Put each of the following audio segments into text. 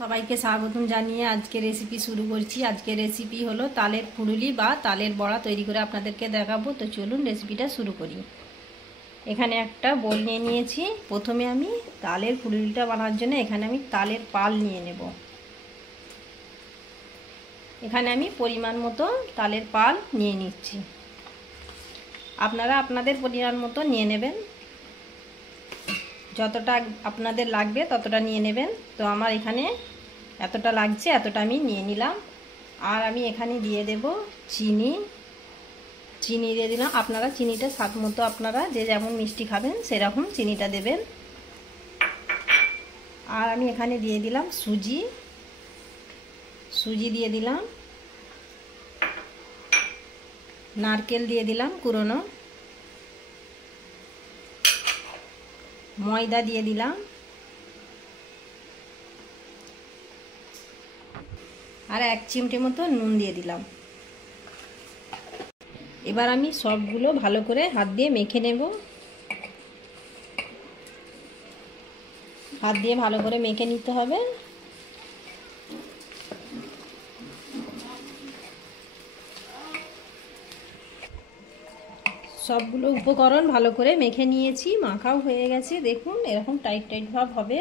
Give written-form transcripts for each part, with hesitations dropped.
সবাইকে স্বাগতম জানিয়ে আজকে রেসিপি শুরু করছি। আজকে রেসিপি হলো তালের ফুলুলি বা তালের বড়া তৈরি করে আপনাদেরকে দেখাবো। তো চলুন রেসিপিটা শুরু করি। এখানে একটা বোল নিয়ে নিয়েছি। প্রথমে আমি তালের ফুলুলিটা বানানোর জন্য এখানে আমি তালের পাল নিয়ে নেব। এখানে আমি পরিমাণ মতো তালের পাল নিয়ে নিচ্ছি। আপনারা আপনাদের পরিমাণ মতো নিয়ে নেবেন, যতটা আপনাদের লাগবে ততটা নিয়ে নেবেন। তো আমার এখানে এতটা লাগছে, এতটা আমি নিয়ে নিলাম। আর আমি এখানে দিয়ে দেব চিনি দিয়ে দিলাম। আপনারা চিনিটা স্বাদ মতো, আপনারা যে যেমন মিষ্টি খাবেন সেরকম চিনিটা দেবেন। আর আমি এখানে দিয়ে দিলাম সুজি দিয়ে দিলাম, নারকেল দিয়ে দিলাম কুড়োনো, ময়দা দিয়ে দিলাম, আর 1 চিমটি মতো নুন দিয়ে দিলাম। এবার আমি সবগুলো ভালো করে হাত দিয়ে মেখে নেব। হাত দিয়ে ভালো করে মেখে নিতে হবে। সবগুলো উপকরণ ভালো করে মেখে নিয়েছি, মাখাও হয়ে গেছে। দেখুন এরকম টাইট ভাব হবে,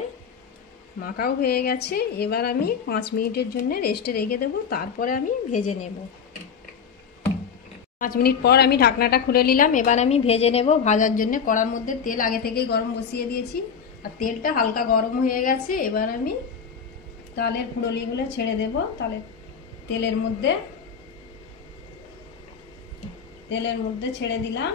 মাখাও হয়ে গেছে। এবার আমি 5 মিনিটের জন্য রেস্টে রেখে দেবো, তারপরে আমি ভেজে নেব। 5 মিনিট পর আমি ঢাকনাটা খুলে নিলাম। এবার আমি ভেজে নেব। ভাজার জন্য কড়ার মধ্যে তেল আগে থেকেই গরম বসিয়ে দিয়েছি, আর তেলটা হালকা গরম হয়ে গেছে। এবার আমি তালের ফুলুলিগুলো ছেড়ে দেব তেলের মধ্যে ছেড়ে দিলাম।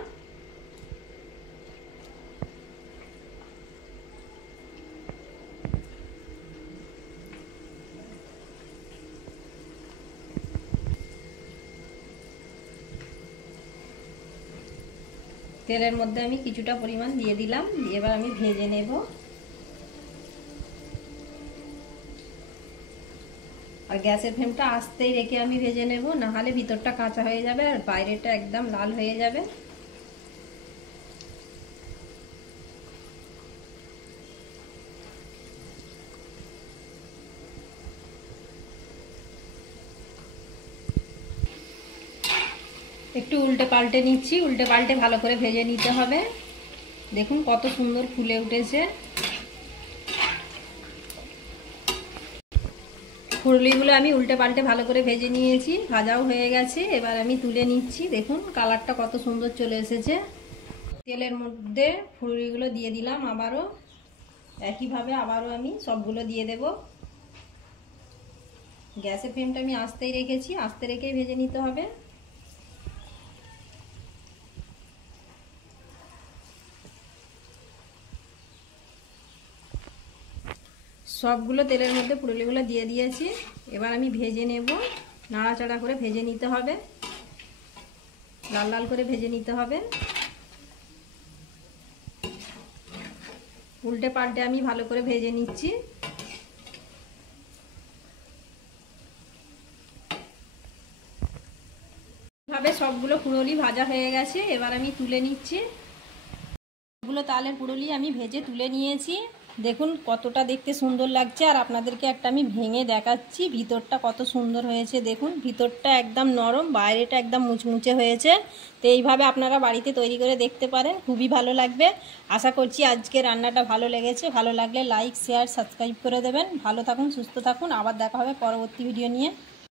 তেলের মধ্যে আমি কিছুটা পরিমাণ দিয়ে দিলাম, এবার আমি ভেজে নেব। আর গ্যাসের ফ্লেমটা আস্তেই রেখে আমি ভেজে নেব, না হলে ভিতরটা কাঁচা হয়ে যাবে আর বাইরেটা একদম লাল হয়ে যাবে। একটু উল্টে পাল্টে নিচ্ছি, উল্টে পাল্টে ভালো করে ভেজে নিতে হবে। দেখুন কত সুন্দর ফুলে উঠেছে। ফুলুলিগুলো আমি উল্টে পাল্টে ভালো করে ভেজে নিয়েছি, ভাজাও হয়ে গেছে। এবার আমি তুলে নিচ্ছি। দেখুন কালারটা কত সুন্দর চলে এসেছে। তেলের মধ্যে ফুলুলিগুলো দিয়ে দিলাম। আবারও একইভাবে আবারও আমি সবগুলো দিয়ে দেব। গ্যাসের ফ্লেমটা আমি আস্তেই রেখেছি, আস্তে রেখেই ভেজে নিতে হবে। সবগুলো তেলের মধ্যে ফুলুলিগুলো দিয়ে দিয়েছি। এবার আমি ভেজে নেব, নাড়াচাড়া করে ভেজে নিতে হবে, লাল লাল করে ভেজে নিতে হবে। উল্টে পাল্টে আমি ভালো করে ভেজে নিচ্ছি। এভাবে সবগুলো ফুলুলি ভাজা হয়ে গেছে। এবার আমি তুলে নিচ্ছি। সবগুলো তালের ফুলুলি আমি ভেজে তুলে নিয়েছি। দেখুন কতটা দেখতে সুন্দর লাগছে। আর আপনাদেরকে একটা আমি ভেঙে দেখাচ্ছি ভিতরটা কত সুন্দর হয়েছে। দেখুন ভিতরটা একদম নরম, বাইরেটা একদম মুচমুচে হয়েছে। তো এইভাবে আপনারা বাড়িতে তৈরি করে দেখতে পারেন, খুবই ভালো লাগবে। আশা করছি আজকে রান্নাটা ভালো লেগেছে। ভালো লাগলে লাইক, শেয়ার, সাবস্ক্রাইব করে দেবেন। ভালো থাকুন, সুস্থ থাকুন। আবার দেখা হবে পরবর্তী ভিডিও নিয়ে।